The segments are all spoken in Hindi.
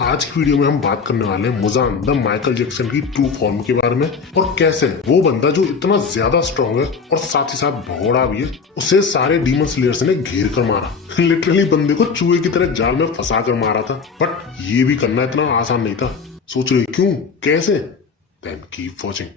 आज की वीडियो में हम बात करने वाले हैं मुजान द माइकल जैक्सन की ट्रू फॉर्म के बारे में और कैसे वो बंदा जो इतना ज्यादा स्ट्रॉन्ग है और साथ ही साथ भगोड़ा भी है, उसे सारे डीमन स्लेयर्स ने घेर कर मारा। लिटरली बंदे को चूहे की तरह जाल में फंसा कर मारा था। बट ये भी करना इतना आसान नहीं था। सोच रहे क्यों, कैसे? Then keep watching.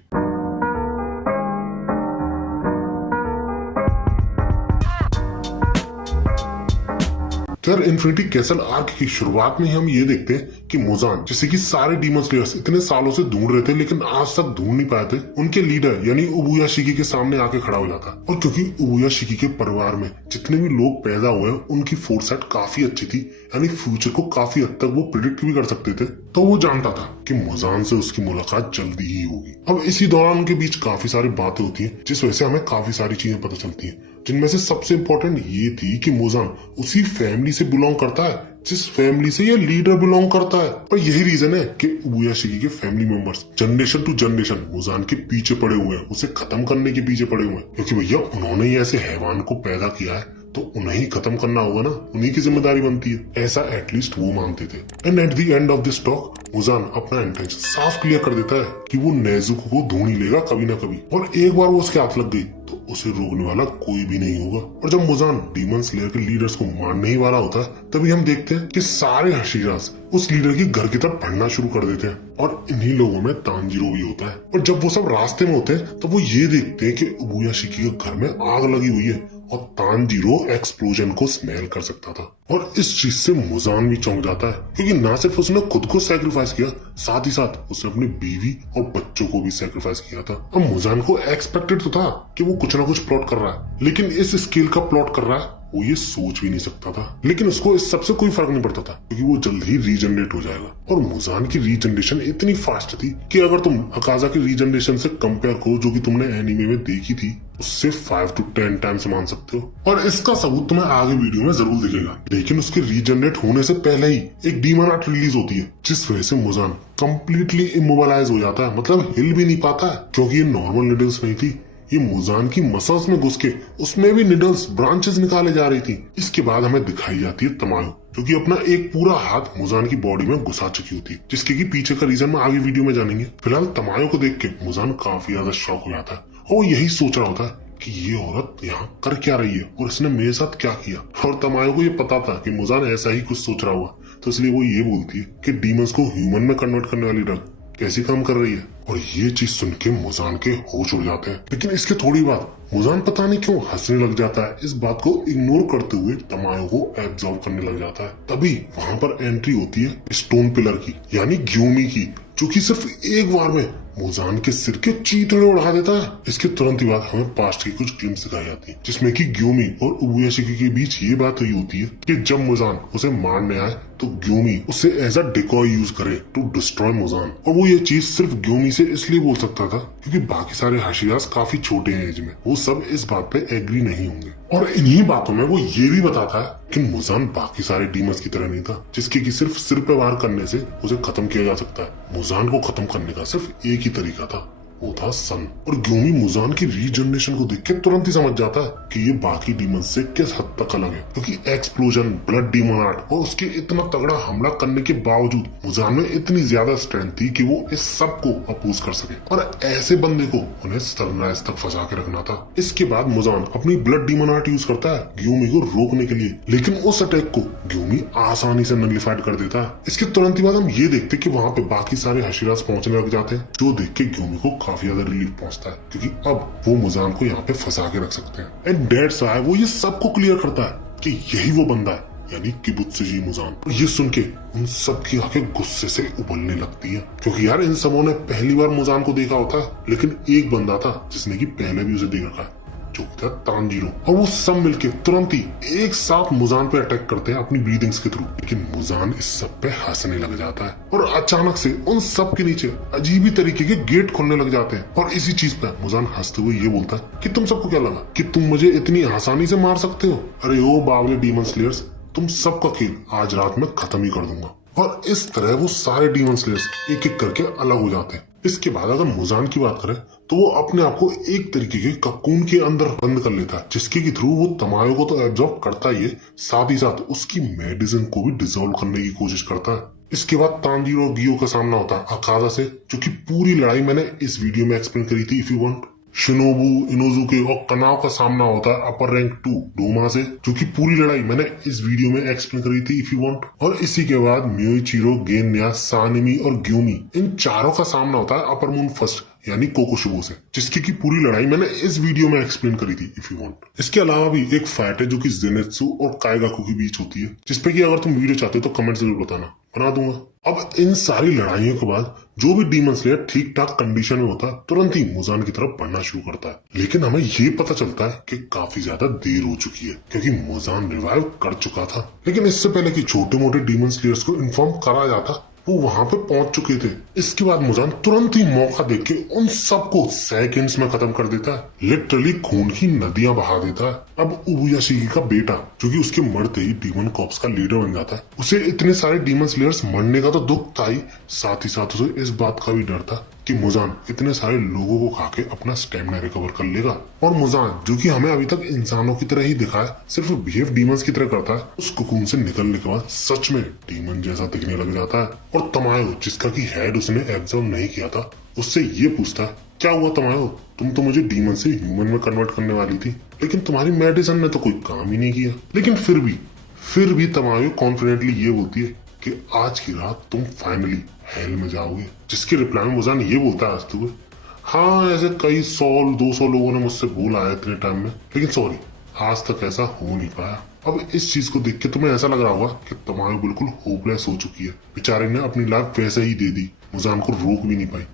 तो यार इन्फिनिटी कैसल आर्क की शुरुआत में ही हम ये देखते हैं कि मुजान, जैसे कि सारे डीमन स्लेयर्स इतने सालों से ढूंढ रहे थे लेकिन आज तक ढूंढ नहीं पाए थे, उनके लीडर यानी उबुया शिकी के सामने आके खड़ा हो जाता। और क्योंकि उबुया शिकी के परिवार में जितने भी लोग पैदा हुए हैं उनकी फोरसाइट काफी अच्छी थी, यानी फ्यूचर को काफी हद तक वो प्रिडिक्ट भी कर सकते थे, तो वो जानता था कि मुजान से उसकी मुलाकात जल्दी ही होगी। अब इसी दौरान उनके बीच काफी सारी बातें होती हैं जिस वजह से हमें काफी सारी चीजें पता चलती हैं, जिनमें से सबसे इम्पोर्टेंट ये थी कि मुजान उसी फैमिली से बिलोंग करता है जिस फैमिली से ये लीडर बिलोंग करता है। और यही रीजन है कि उबुया शिकी के family members generation to generation मुजान के पीछे पड़े हुए हैं, उसे खत्म करने के पीछे पड़े हुए हैं, क्योंकि भैया उन्होंने ही ऐसे हैवान को पैदा किया है तो उन्हें ही खत्म करना होगा ना, उन्हीं की जिम्मेदारी बनती है, ऐसा एटलीस्ट वो मानते थे। And at the end of this talk Muzan अपना इंटेंशन साफ क्लियर कर देता है कि वो नेजुको को ढूंढ ही लेगा कभी ना कभी, और एक बार वो उसके हाथ लग गई तो उसे रोकने वाला कोई भी नहीं होगा। और जब मुजान डीमन स्लेयर के लीडर्स को मारने ही वाला होता है तभी हम देखते हैं कि सारे हशीरास उस लीडर की घर की तरफ बढ़ना शुरू कर देते हैं, और इन्हीं लोगों में तांजीरो भी होता है। और जब वो सब रास्ते में होते हैं तो वो ये देखते हैं कि उबुया शिकी के घर में आग लगी हुई है और तांजीरो एक्सप्लोजन को स्मेल कर सकता था। और इस चीज से मुजान भी चौंक जाता है, क्योंकि ना सिर्फ उसने खुद को सैक्रिफाइस किया, साथ ही साथ उसने अपनी बीवी और बच्चों को भी सैक्रिफाइस किया था। अब मुजान को एक्सपेक्टेड तो था कि वो कुछ ना कुछ प्लॉट कर रहा है, लेकिन इस स्केल का प्लॉट कर रहा है वो ये सोच भी नहीं सकता था। लेकिन उसको इस सबसे कोई फर्क नहीं पड़ता था, क्योंकि वो जल्द ही रीजनरेट हो जाएगा। और मुजान की रीजनरेशन इतनी फास्ट थी कि अगर तुम अकाजा की रीजनरेशन से कंपेयर करो जो कि तुमने एनीमे में देखी थी, उससे 5 to 10 टाइम्स मान सकते हो। और इसका सबूत तुम्हें आगे वीडियो में जरूर दिखेगा। लेकिन उसके रीजनरेट होने से पहले ही एक डीमन आर्ट रिलीज होती है, जिस वजह से मुजान कंप्लीटली इमोबलाइज हो जाता है, मतलब हिल भी नहीं पाता है, क्योंकि ये नॉर्मल निडल्स नहीं थी, ये मुजान की मसल्स में घुस के उसमें भी निडल्स ब्रांचेस निकाले जा रही थी। इसके बाद हमें दिखाई जाती है तमायो, जो कि अपना एक पूरा हाथ मुजान की बॉडी में घुसा चुकी होती है, जिसके की पीछे का रीजन में आगे वीडियो में जानेंगे। फिलहाल तमायो को देख के मुजान काफी ज्यादा शॉक हो जाता है और वो यही सोच रहा होता है कि ये औरत यहाँ कर क्या रही है और इसने मेरे साथ क्या किया। और तमायो को ये पता था कि मुजान ऐसा ही कुछ सोच रहा हुआ, तो इसलिए वो ये बोलती है कि डीमंस को ह्यूमन में कन्वर्ट करने वाली ड्रग कैसी काम कर रही है। और ये चीज सुन के मुजान के होश उड़ जाते हैं। लेकिन इसके थोड़ी बाद मुजान पता नहीं क्यों हंसने लग जाता है। इस बात को इग्नोर करते हुए तमायो को एब्जॉर्ब करने लग जाता है। तभी वहां पर एंट्री होती है स्टोन पिलर की, यानी ग्योमी की, जो कि सिर्फ एक बार में मुजान के सिर के चीथड़े उड़ा देता है। इसके तुरंत ही बाद हमें पास्ट की कुछ ग्लिम्स दिखाई जाती है, जिसमें कि ग्योमी और उबुया शिकी के बीच ये बात हुई होती है कि जब मुजान उसे मारने आए तो ग्योमी उसे एज अ डिकॉय यूज करे टू डिस्ट्रॉय मुजान। और वो ये चीज सिर्फ ग्योमी से इसलिए बोल सकता था क्योंकि बाकी सारे हशीरास काफी छोटे हैं एज में, वो सब इस बात पे एग्री नहीं होंगे। और इन्हीं बातों में वो ये भी बताता है कि मुजान बाकी सारे डीमंस की तरह नहीं था, जिसके की सिर्फ सिर पे वार करने से उसे खत्म किया जा सकता है। मुजान को खत्म करने का सिर्फ एक ही तरीका था, वो था सन। और ग्योमी मुजान की रीजनरेशन को देख के तुरंत ही समझ जाता है कि ये बाकी डीमंस से किस हद तक अलग है, क्योंकि एक्सप्लोजन, ब्लड डीमन आर्ट और उसके इतना तगड़ा हमला करने के बावजूद मुजान में इतनी ज्यादा स्ट्रेंथ थी कि वो इस सब को अपोज कर सके। और ऐसे बंदे को उन्हें सनराइज तक फंसा के रखना था। इसके बाद मुजान अपनी ब्लड डीमन आर्ट यूज करता है ग्योमी को रोकने के लिए, लेकिन उस अटैक को ग्योमी आसानी से नलिफाइड कर देता है। इसके तुरंत ही बाद हम ये देखते कि वहाँ पे बाकी सारे हशीरास पहुंचने लग जाते हैं, जो देख के ग्योमी को काफी ज्यादा रिलीफ पहुंचता है, क्योंकि अब वो मुजान को यहाँ पे फंसा के रख सकते हैं। एंड दैट्स व्हाई वो ये सबको क्लियर करता है कि यही वो बंदा है, यानी किबुत्सुजी मुजान। और ये सुन के उन सब की आंखें गुस्से से उबलने लगती हैं, क्योंकि यार इन सबों ने पहली बार मुजान को देखा होता है, लेकिन एक बंदा था जिसने की पहले भी उसे देख रखा है, जो था तांजीरो। और वो सब मिलके तुरंत ही एक साथ मुजान पे अटैक करते हैं अपनी ब्रीदिंग्स के थ्रू। लेकिन मुजान इस सब पे हंसने लग जाता है और अचानक से उन सब के नीचे अजीब ही तरीके के गेट खुलने लग जाते हैं। और इसी चीज पे मुजान हंसते हुए ये बोलता है कि तुम सबको क्या लगा कि तुम मुझे इतनी आसानी से मार सकते हो? अरे ओ बावले डीमन स्लेयर्स, तुम सबका खेल आज रात में खत्म ही कर दूंगा। और इस तरह वो सारे डीमन स्लेयर्स एक एक करके अलग हो जाते हैं। इसके बाद अगर मुजान की बात करें तो वो अपने आप को एक तरीके के ककून के अंदर बंद कर लेता है, जिसके के थ्रू वो तमायो को तो एब्जॉर्ब करता ही है, साथ ही साथ उसकी मेडिसिन को भी डिसॉल्व करने की कोशिश करता है। इसके बाद तांजीरो और गियो का सामना होता है अकाजा से, जो कि पूरी लड़ाई मैंने इस वीडियो में एक्सप्लेन करी थी इफ यू वांट। शिनोबू, इनोजुके और कनाव का सामना होता है अपर रैंक 2 डोमा से, जो कि पूरी लड़ाई मैंने इस वीडियो में एक्सप्लेन करी थी इफ यू वांट। और इसी के बाद म्योइचिरो, गेन्या, सानिमी और ग्यूमी, इन चारों का सामना होता है अपर मून फर्स्ट यानी कोकोशुबो से, जिसकी की पूरी लड़ाई मैंने इस वीडियो में एक्सप्लेन करी थी इफ यू वांट। इसके अलावा भी एक फाइट है जो कि जेनेत्सु और काइगाकू के बीच होती है, जिसपे कि अगर तुम वीडियो चाहते हो तो कमेंट जरूर बताना, बना दूंगा। अब इन सारी लड़ाइयों के बाद जो भी डीमन स्लेयर ठीक ठाक कंडीशन में होता है तुरंत ही मुजान की तरफ बढ़ना शुरू करता है। लेकिन हमें ये पता चलता है कि काफी ज्यादा देर हो चुकी है, क्योंकि मुजान रिवाइव कर चुका था। लेकिन इससे पहले कि छोटे मोटे डीमन स्लेयर्स को इन्फॉर्म करा जाता, वो वहां पे पहुंच चुके थे। इसके बाद मुजान तुरंत ही मौका देख के उन सबको सेकंड्स में खत्म कर देता है, लिटरली खून की नदियां बहा देता है। अब उबुयाशिकी का बेटा, जो कि उसके मरते ही डीमन कॉप्स का लीडर बन जाता है, उसे इतने सारे डीमन स्लेयर्स मरने का तो दुख था ही साथ उसे इस बात का भी डर था कि मुजान इतने सारे लोगों को खा के अपना स्टेमिना रिकवर कर लेगा। और मुजान, जो कि हमें अभी तक इंसानों की तरह ही दिखा है, सिर्फ बिहेव डीमंस की तरह करता है, उस कुकून से निकलने के बाद सच में डीमन जैसा दिखने लग जाता है। और तमायो, जिसका की हेड उसने एब्जॉर्ब नहीं किया था, उससे ये पूछता है, क्या हुआ तमायो, तुम तो मुझे डीमन से ह्यूमन में कन्वर्ट करने वाली थी, लेकिन तुम्हारी मेडिसिन ने तो कोई काम ही नहीं किया। लेकिन फिर भी तमायो कॉन्फिडेंटली ये बोलती है कि आज की रात तुम फाइनली हेल में जाओगे। जिसके रिप्लाई में मुजान ये बोलता है हंसते हुए, हाँ ऐसे कई 100-200 लोगों ने मुझसे बोला है इतने टाइम में, लेकिन सॉरी आज तक ऐसा हो नहीं पाया। अब इस चीज को देख के तुम्हें ऐसा लग रहा होगा कि तमायो बिल्कुल होपलेस हो चुकी है, बेचारे ने अपनी लाइफ वैसे ही दे दी, मुजान को रोक भी नहीं पाई।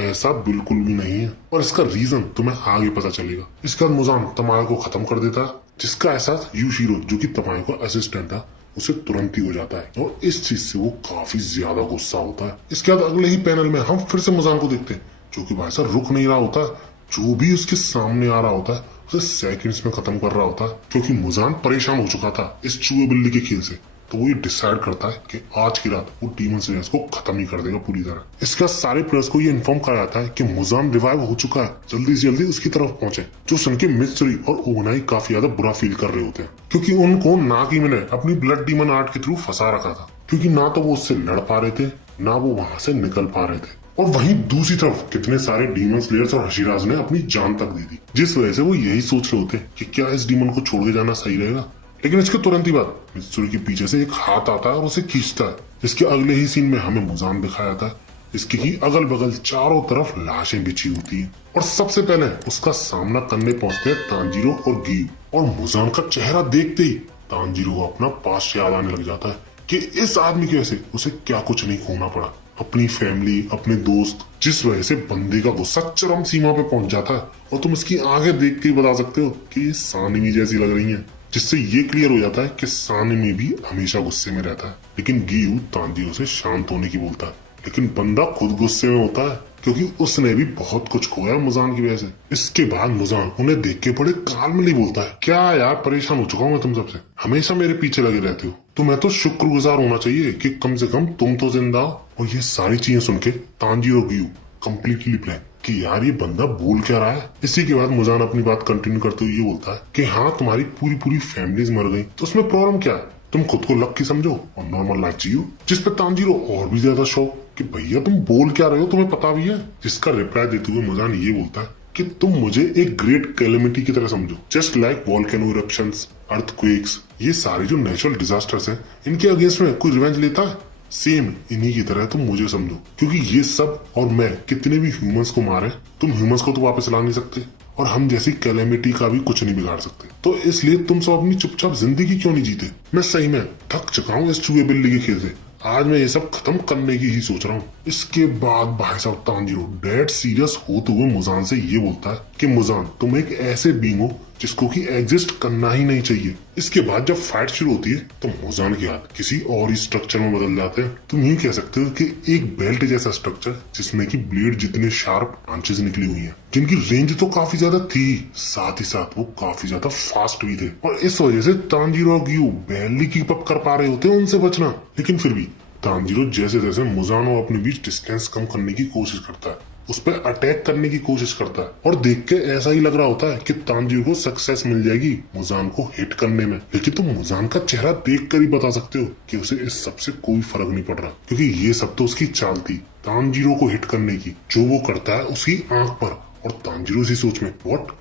ऐसा बिल्कुल भी नहीं है, और इसका रीजन तुम्हें आगे पता चलेगा। इसके बाद मुजान तमायो को खत्म कर देता है, जिसका एहसास यूशिरो, जो कि तमायो का असिस्टेंट था, उसे तुरंत ही हो जाता है, और इस चीज से वो काफी ज्यादा गुस्सा होता है। इसके बाद अगले ही पैनल में हम फिर से मुजान को देखते हैं, जो कि भाई साहब रुक नहीं रहा होता, जो भी उसके सामने आ रहा होता है उसे सेकंड्स में खत्म कर रहा होता है, क्योंकि मुजान परेशान हो चुका था इस चूहे बिल्ली के खेल से। तो वो ये डिसाइड करता है कि आज की रात वो डीमन स्लेयर्स को खत्म ही कर देगा पूरी तरह। इसके बाद सारे प्लेयर्स को ये इन्फॉर्म करा जाता है कि मुजान रिवाइव हो चुका है, जल्दी से जल्दी उसकी तरफ पहुंचे। जो सुन के मिस्ट्री और ओगनाई काफी ज्यादा बुरा फील कर रहे होते हैं, क्योंकि उनको नागी ने अपनी ब्लड डीमन आर्ट के थ्रू फंसा रखा था, क्योंकि ना तो वो उससे लड़ पा रहे थे, ना वो वहां से निकल पा रहे थे। और वहीं दूसरी तरफ कितने सारे डीमन स्लेयर्स और हशीराज ने अपनी जान तक दे दी, जिस वजह से वो यही सोच रहे होते कि क्या इस डीमन को छोड़ के जाना सही रहेगा। लेकिन इसके तुरंत ही बाद मित्सुरी के पीछे से एक हाथ आता है और उसे खींचता है, जिसके अगले ही सीन में हमें मुजान दिखाया जाता है, जिसकी की अगल बगल चारों तरफ लाशें बिछी होती है। और सबसे पहले उसका सामना करने पहुंचते हैं तांजीरो और गियू, और मुजान का चेहरा देखते ही तांजीरो को अपना पास्ट याद आने लग जाता है कि इस आदमी की वजह से उसे क्या कुछ नहीं खोना पड़ा, अपनी फैमिली, अपने दोस्त, जिस वजह से बंदे का गुस्सा चरम सीमा पे पहुंच जाता है। और तुम इसकी आगे देख के बता सकते हो कि ये सानिमी जैसी लग रही है, जिससे ये क्लियर हो जाता है कि सानिमी भी हमेशा गुस्से में रहता है। लेकिन गियू तांजीरो से शांत होने की बोलता है, लेकिन बंदा खुद गुस्से में होता है, क्योंकि उसने भी बहुत कुछ खोया मुजान की वजह से। इसके बाद मुजान उन्हें देख के बड़े काल्मली बोलता है, क्या यार परेशान हो चुका हूँ मैं तुम सबसे, हमेशा मेरे पीछे लगे रहते हो, तुम्हें तो शुक्रगुजार होना चाहिए कि कम से कम तुम तो जिंदा हो। और ये सारी चीजें सुन के तांजीरो गियू कम्प्लीटली ब्लैंक कि यार ये बंदा बोल क्या रहा है। इसी के बाद मुजान अपनी बात कंटिन्यू करते हुए ये बोलता है कि हाँ तुम्हारी पूरी फैमिलीज मर गई, तो उसमें प्रॉब्लम क्या है, तुम खुद को लकी समझो और नॉर्मल लाइफ जियो। जिस पे तांजीरो और भी ज्यादा शौक कि भैया तुम बोल क्या रहे हो, तुम्हें पता भी है। जिसका रिप्लाई देते हुए मुजान ये बोलता है कि तुम मुझे एक ग्रेट कैलेमिटी की तरह समझो, just like volcano eruptions, earthquakes, ये सारे जो नेचुरल डिजास्टर्स हैं, इनके अगेंस्ट में कोई रिवेंज लेता है, सेम इन्हीं की तरह तुम मुझे समझो, क्योंकि ये सब और मैं कितने भी ह्यूमंस को मारे, तुम ह्यूमंस को तो वापस ला नहीं सकते, और हम जैसी कैलेमिटी का भी कुछ नहीं बिगाड़ सकते। तो इसलिए तुम सब अपनी चुपचाप जिंदगी क्यों नहीं जीते। मैं सही में थक चुका हूँ इस चूहे बिल्ली के खेल से, आज मैं ये सब खत्म करने की ही सोच रहा हूँ। इसके बाद भाई साहब तांजीरो डेड सीरियस होते हुए मुजान से ये बोलता है कि मुजान तुम एक ऐसे बींग हो जिसको कि एग्जिस्ट करना ही नहीं चाहिए। इसके बाद जब फाइट शुरू होती है तो मुजान के हाथ किसी और ही स्ट्रक्चर में बदल जाते हैं। तुम ये कह सकते हो कि एक बेल्ट जैसा स्ट्रक्चर जिसमें कि ब्लेड जितने शार्प आंचेस निकली हुई हैं, जिनकी रेंज तो काफी ज्यादा थी, साथ ही साथ वो काफी ज्यादा फास्ट भी थे, और इस वजह से तांजीरो और गियू बैरली कीप अप कर पा रहे होते हैं उनसे बचना। लेकिन फिर भी तांजीरो जैसे जैसे मुजान और अपने बीच डिस्टेंस कम करने की कोशिश करता है, उस पर अटैक करने की कोशिश करता है और देख के ऐसा ही लग रहा होता है कि तांजीरो को सक्सेस मिल जाएगी मुजान को हिट करने में। लेकिन तुम मुजान का चेहरा देख कर ही बता सकते हो कि उसे इस सबसे कोई फर्क नहीं पड़ रहा, क्योंकि ये सब तो उसकी चाल थी तांजीरो को हिट करने की, जो वो करता है उसकी आंख पर। और तांजीरो इसी सोच में व्हाट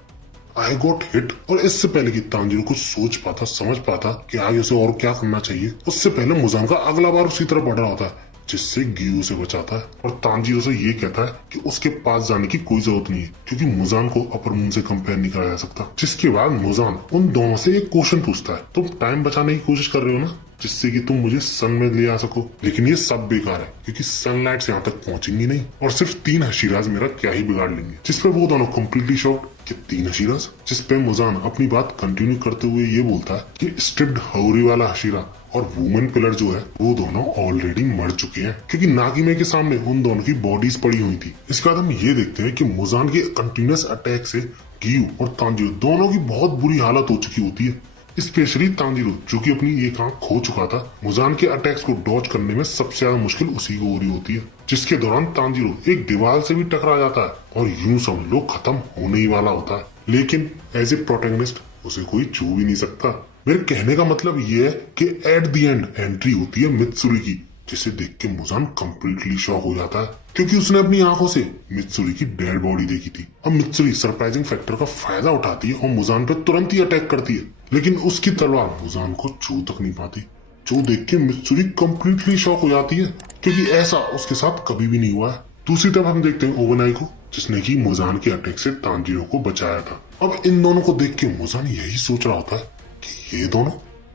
आई गॉट हिट। और इससे पहले कि तांजीरो कुछ सोच पाता समझ पाता कि आगे उसे और क्या करना चाहिए, उससे पहले मुजान का अगला बार उसी तरफ बढ़ रहा होता है, जिससे गियू से बचाता है और तांजीरो से ये कहता है कि उसके पास जाने की कोई जरूरत नहीं है, क्योंकि मुजान को अपर मून से कंपेयर नहीं करा जा सकता। जिसके बाद मुजान उन दोनों से एक क्वेश्चन पूछता है, तुम टाइम बचाने की कोशिश कर रहे हो ना, जिससे कि तुम मुझे सन में ले आ सको, लेकिन ये सब बेकार है क्योंकि सनलाइट यहाँ तक पहुंचेंगी नहीं और सिर्फ 3 हशीराज मेरा क्या ही बिगाड़ लेंगे। जिस पे वो दोनों कम्प्लीटली शॉक्ड कि 3 हशीराज। जिस पे मुजान अपनी बात कंटिन्यू करते हुए ये बोलता है कि स्ट्रिप्ड हाउरी वाला हशीरा और वुमेन पिलर जो है वो दोनों ऑलरेडी मर चुके हैं, क्योंकि नागिमे के सामने उन दोनों की बॉडीज पड़ी हुई थी। इसके बाद हम ये देखते हैं कि मुजान के कंटिन्यूअस अटैक से गियू और तांजीरो दोनों की बहुत बुरी हालत हो चुकी होती है। स्पेशली तांजीरो जो कि अपनी एक आंख खो चुका था, मुजान के अटैक्स को डॉज करने में सबसे ज्यादा मुश्किल उसी को हो रही होती है। जिसके दौरान तांजीरो एक दीवार से भी टकरा जाता है और यूं समझ लो खत्म होने ही वाला होता है, लेकिन एज ए प्रोटैगनिस्ट उसे कोई छू भी नहीं सकता। मेरे कहने का मतलब ये है कि एट द एंड एंट्री होती है मित्सुरी की, जिसे देख के मुजान कम्प्लीटली शॉक हो जाता है, क्योंकि उसने अपनी आंखों से मित्सुरी की डेड बॉडी देखी थी। अब मित्सुरी सरप्राइजिंग फैक्टर का फायदा उठाती है और मुजान पे तुरंत ही अटैक करती है, लेकिन उसकी तलवार मुजान को छू तक नहीं पाती, जो देख के मित्सुरी कम्प्लीटली शॉक हो जाती है, क्योंकि ऐसा उसके साथ कभी भी नहीं हुआ है। दूसरी तरफ हम देखते हैं ओबनाई को, जिसने की मुजान के अटैक से तांजीरो को बचाया था। अब इन दोनों को देख के मुजान यही सोच रहा होता है कि ये दोनों,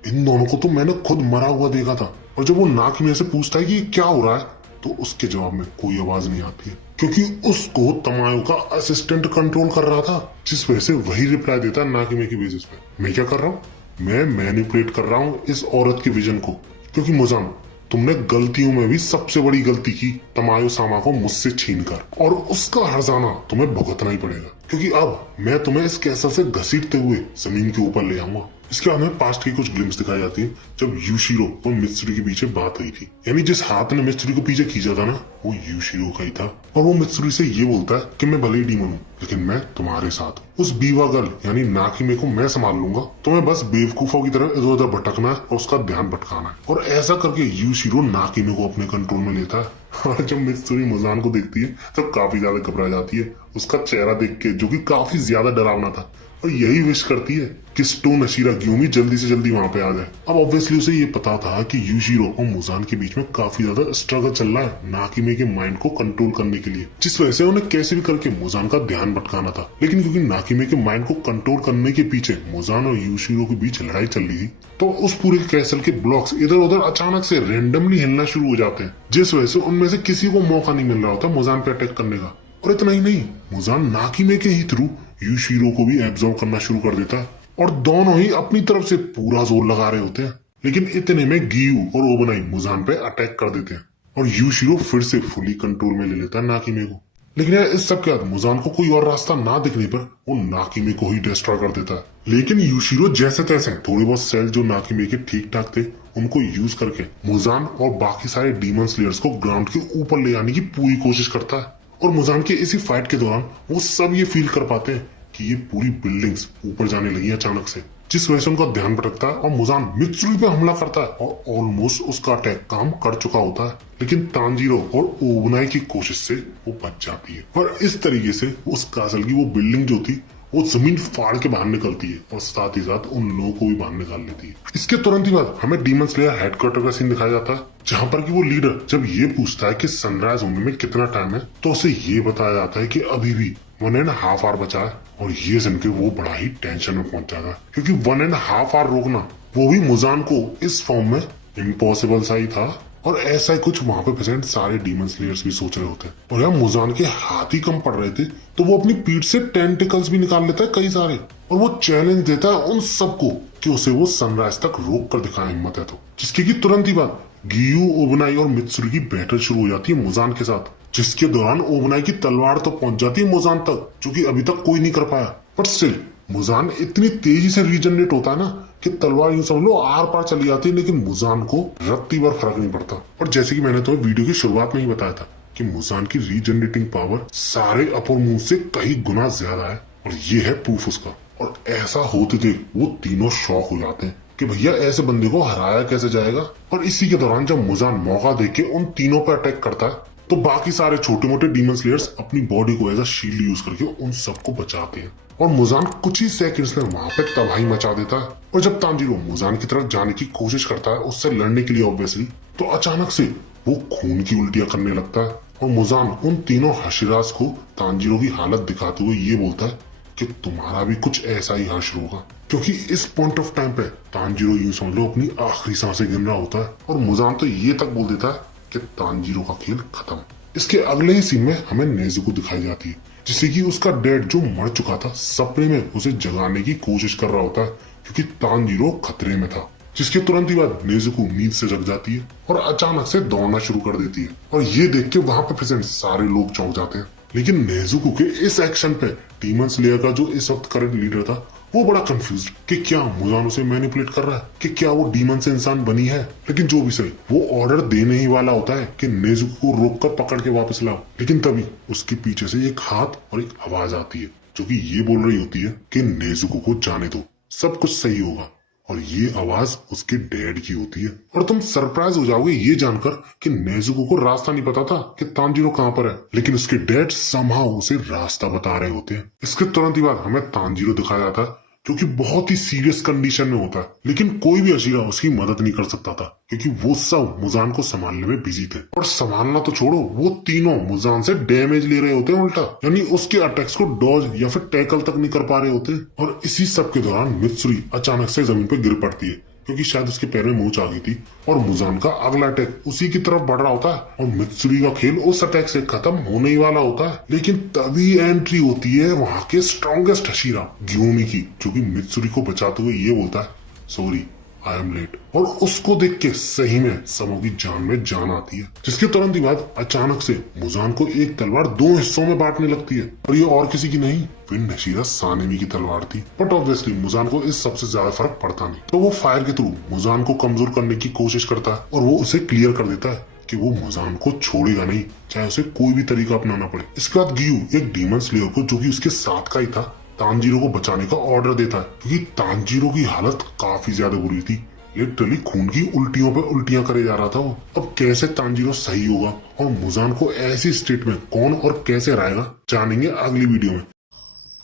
इन दोनों को तो मैंने खुद मरा हुआ देखा था। और जब वो नाकिमे से पूछता है कि क्या हो रहा है, तो उसके जवाब में कोई आवाज नहीं आती है, क्योंकि उसको तमायो का असिस्टेंट कंट्रोल कर रहा था। जिस वजह से वही रिप्लाई देता है नाकिमे की बेसिस पे, मैं क्या कर रहा हूँ, मैं मैनिपुलेट कर रहा हूँ इस औरत के विजन को, क्योंकि मुजान तुमने गलतियों में भी सबसे बड़ी गलती की तमायो सामा को मुझसे छीन कर, और उसका हर्जाना तुम्हें भुगतना ही पड़ेगा, क्योंकि अब मैं तुम्हें इस कैसल से घसीटते हुए जमीन के ऊपर ले आऊंगा। इसके बाद हमें पास्ट की कुछ ग्लिम्स दिखाई जाती है, जब यूशिरो और मित्सुरी के पीछे बात हुई थी, यानी जिस हाथ ने मित्सुरी को पीछे खींचा था ना, वो यूशिरो का ही था। और वो मित्सुरी से ये बोलता है कि मैं भले ही डीमन हूँ, लेकिन मैं तुम्हारे साथ हूँ। उस बीवा गर्ल यानी नाकिमे को मैं संभाल लूंगा, तुम्हें बस बेवकूफों की तरह इधर उधर भटकना है और उसका ध्यान भटकाना है। और ऐसा करके यूशिरो नाकिमे को अपने कंट्रोल में लेता है। और जब मित्सुरी मुजान को देखती है तो काफी ज्यादा घबरा जाती है उसका चेहरा देख के, जो कि काफी ज्यादा डरावना था, और यही विश करती है कि स्टोन हशीरा ग्यूमी जल्दी से जल्दी वहां पे आ जाए। अब ऑब्वियसली उसे ये पता था कि यूशिरो और मुजान के बीच में काफी ज्यादा स्ट्रगल चल रहा है नाकिमे के माइंड को कंट्रोल करने के लिए, जिस वजह से उन्हें कैसे भी करके मुजान का ध्यान भटकाना था। लेकिन क्योंकि नाकिमे के माइंड को कंट्रोल करने के पीछे मुजान और यूशिरो के बीच लड़ाई चल रही थी, तो उस पूरे कैसल के ब्लॉक्स इधर उधर अचानक से रेंडमली हिलना शुरू हो जाते हैं, जिस वजह से उनमें से किसी को मौका नहीं मिल रहा होता मुजान पे अटैक करने का। और इतना ही नहीं, मुजान नाकिमे के ही थ्रू यूशिरो को भी एब्जॉर्ब करना शुरू कर देता है, और दोनों ही अपनी तरफ से पूरा जोर लगा रहे होते हैं। लेकिन इतने में गियू और ओबनाई मुजान पे अटैक कर देते हैं और यूशिरो फिर से फुली कंट्रोल में ले लेता है नाकिमे को। लेकिन यार इस सब के बाद मुजान को कोई और रास्ता ना दिखने पर वो नाकिमे को ही डिस्ट्रॉय कर देता है। लेकिन यूशिरो जैसे तैसे थोड़े बहुत सेल जो नाकिमे के ठीक ठाक थे उनको यूज करके मुजान और बाकी सारे डीमन स्लेयर्स को ग्राउंड के ऊपर ले आने की पूरी कोशिश करता है। और मुजान के इसी फाइट के दौरान वो सब ये फील कर पाते हैं कि ये पूरी बिल्डिंग्स ऊपर जाने लगी अचानक से, जिस वजह से उनका ध्यान भटकता है और मुजान मित्सुरी पे हमला करता है और ऑलमोस्ट उसका अटैक काम कर चुका होता है। लेकिन तांजीरो और ओबनाई की कोशिश से वो बच जाती है और इस तरीके से उस कासल की वो बिल्डिंग जो थी वो जमीन फाड़ के बाहर निकलती है और साथ ही साथ उन लोगों को भी बाहर निकाल लेती है। इसके तुरंत ही बाद हमें डीमन स्लेयर हेडक्वार्टर का सीन दिखाया जाता है, जहां पर कि वो लीडर जब ये पूछता है कि सनराइज होने में कितना टाइम है, तो उसे ये बताया जाता है कि अभी भी 1.5 आवर बचा है। और ये सुन के वो बड़ा ही टेंशन में पहुंच जाता है, क्योंकि 1.5 आवर रोकना वो भी मुजान को इस फॉर्म में इम्पॉसिबल सा ही था। और ऐसा ही कुछ वहां पे प्रेजेंट सारे डीमन स्लेयर्स भी सोच रहे होते हैं। और यार मुजान के हाथ ही कम पड़ रहे थे तो वो अपनी पीठ से टेंटिकल्स भी निकाल लेता है कई सारे, और वो चैलेंज देता है उन सबको कि उसे वो सनराइज तक रोक कर दिखाए हिम्मत है तो। जिसके की तुरंत ही बाद गियू, ओबनाई और मित्सुरी की बैटल शुरू हो जाती है मुजान के साथ, जिसके दौरान ओबनाई की तलवार तो पहुंच जाती है मुजान तक, जो कि अभी तक कोई नहीं कर पाया। बट स्टिल मुजान इतनी तेजी से रीजनरेट होता है ना कि तलवार यूं समझ लो आर पार चली जाती है, लेकिन मुजान को रत्ती भर फर्क नहीं पड़ता। और जैसे कि मैंने तुम्हें वीडियो की शुरुआत में ही बताया था कि मुजान की रीजनरेटिंग पावर सारे अपर मूव से कई गुना ज्यादा है और ये है प्रूफ उसका। और ऐसा होते देख वो तीनों शॉक हो जाते हैं कि भैया ऐसे बंदे को हराया कैसे जाएगा। और इसी के दौरान जब मुजान मौका देके उन तीनों पर अटैक करता है तो बाकी सारे छोटे मोटे डीमन स्लेयर्स अपनी बॉडी को एज अ शील्ड यूज करके उन सबको बचाते हैं और मुजान कुछ ही सेकंड्स में वहां पे तबाही मचा देता है। और जब तांजीरो मुजान की तरफ जाने की कोशिश करता है उससे लड़ने के लिए ऑब्वियसली, तो अचानक से वो खून की उल्टियां करने लगता है और मुजान उन तीनों हशिराज को तांजीरो की हालत दिखाते हुए ये बोलता है कि तुम्हारा भी कुछ ऐसा ही हश्र होगा। क्योंकि इस पॉइंट ऑफ टाइम पे तांजीरो यूं समझ लो अपनी आखिरी सांसें गिन रहा होता है और मुजान तो ये तक बोल देता है कि तांजीरो का खेल खत्म। इसके अगले ही सीन में हमें नेजुको दिखाई जाती है जिसे कि उसका डैड जो मर चुका था सपने में उसे जगाने की कोशिश कर रहा होता है क्योंकि तांजीरो खतरे में था। जिसके तुरंत ही बाद नेजुको नींद से जग जाती है और अचानक से दौड़ना शुरू कर देती है और ये देख के वहां पे प्रेजेंट सारे लोग चौंक जाते हैं। लेकिन नेजुको के इस एक्शन पे डीमन स्लेयर का जो इस वक्त करंट लीडर था वो बड़ा कंफ्यूज कि क्या मुजान उसे मैनिपुलेट कर रहा है कि क्या वो डीमन से इंसान बनी है। लेकिन जो भी सही वो ऑर्डर देने ही वाला होता है कि नेजुको को रोक कर पकड़ के वापस लाओ। लेकिन तभी उसके पीछे से एक हाथ और एक आवाज आती है जो कि ये बोल रही होती है कि नेजुको को जाने दो, सब कुछ सही होगा। और ये आवाज उसके डैड की होती है और तुम सरप्राइज हो जाओगे ये जानकर कि नेजुको को रास्ता नहीं पता था कि तांजीरो कहाँ पर है, लेकिन उसके डैड समहाउ उसे रास्ता बता रहे होते हैं। इसके तुरंत ही बाद हमें तांजीरो दिखाया जाता है जो कि बहुत ही सीरियस कंडीशन में होता है, लेकिन कोई भी हशीरा उसकी मदद नहीं कर सकता था क्योंकि वो सब मुजान को संभालने में बिजी थे। और संभालना तो छोड़ो, वो तीनों मुजान से डैमेज ले रहे होते हैं उल्टा, यानी उसके अटैक्स को डॉज या फिर टैकल तक नहीं कर पा रहे होते। और इसी सब के दौरान मित्सुरी अचानक से जमीन पर गिर पड़ती है क्योंकि शायद उसके पैर में मोच आ गई थी और मुजान का अगला अटैक उसी की तरफ बढ़ रहा होता है और मित्सुरी का खेल उस अटैक से खत्म होने ही वाला होता है। लेकिन तभी एंट्री होती है वहां के स्ट्रॉन्गेस्ट हशीरा ग्यूमी की, जो कि मित्सुरी को बचाते हुए ये बोलता है सॉरी आई एम लेट। और उसको देख के सही में समो की जान में जान आती है। जिसके तुरंत ही बाद अचानक से मुजान को एक तलवार दो हिस्सों में बांटने लगती है और ये और किसी की नहीं विंड हशीरा सानेमी की तलवार थी। बट ऑब्वियसली मुजान को इस सबसे ज्यादा फर्क पड़ता नहीं, तो वो फायर के थ्रू मुजान को कमजोर करने की कोशिश करता है और वो उसे क्लियर कर देता है कि वो मुजान को छोड़ेगा नहीं, चाहे उसे कोई भी तरीका अपनाना पड़े। इसके बाद गियू एक डीमन स्लेयर को जो कि उसके साथ का ही था तांजीरो को बचाने का ऑर्डर देता है क्योंकि तांजीरो की हालत काफी ज्यादा बुरी थी, लिटरली खून की उल्टियों पे उल्टियां करे जा रहा था वो। अब कैसे तांजीरो सही होगा और मुजान को ऐसी स्टेट में कौन और कैसे हराएगा जानेंगे अगली वीडियो में।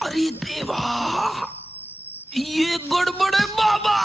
अरे देवा, ये गड़बड़ है बाबा।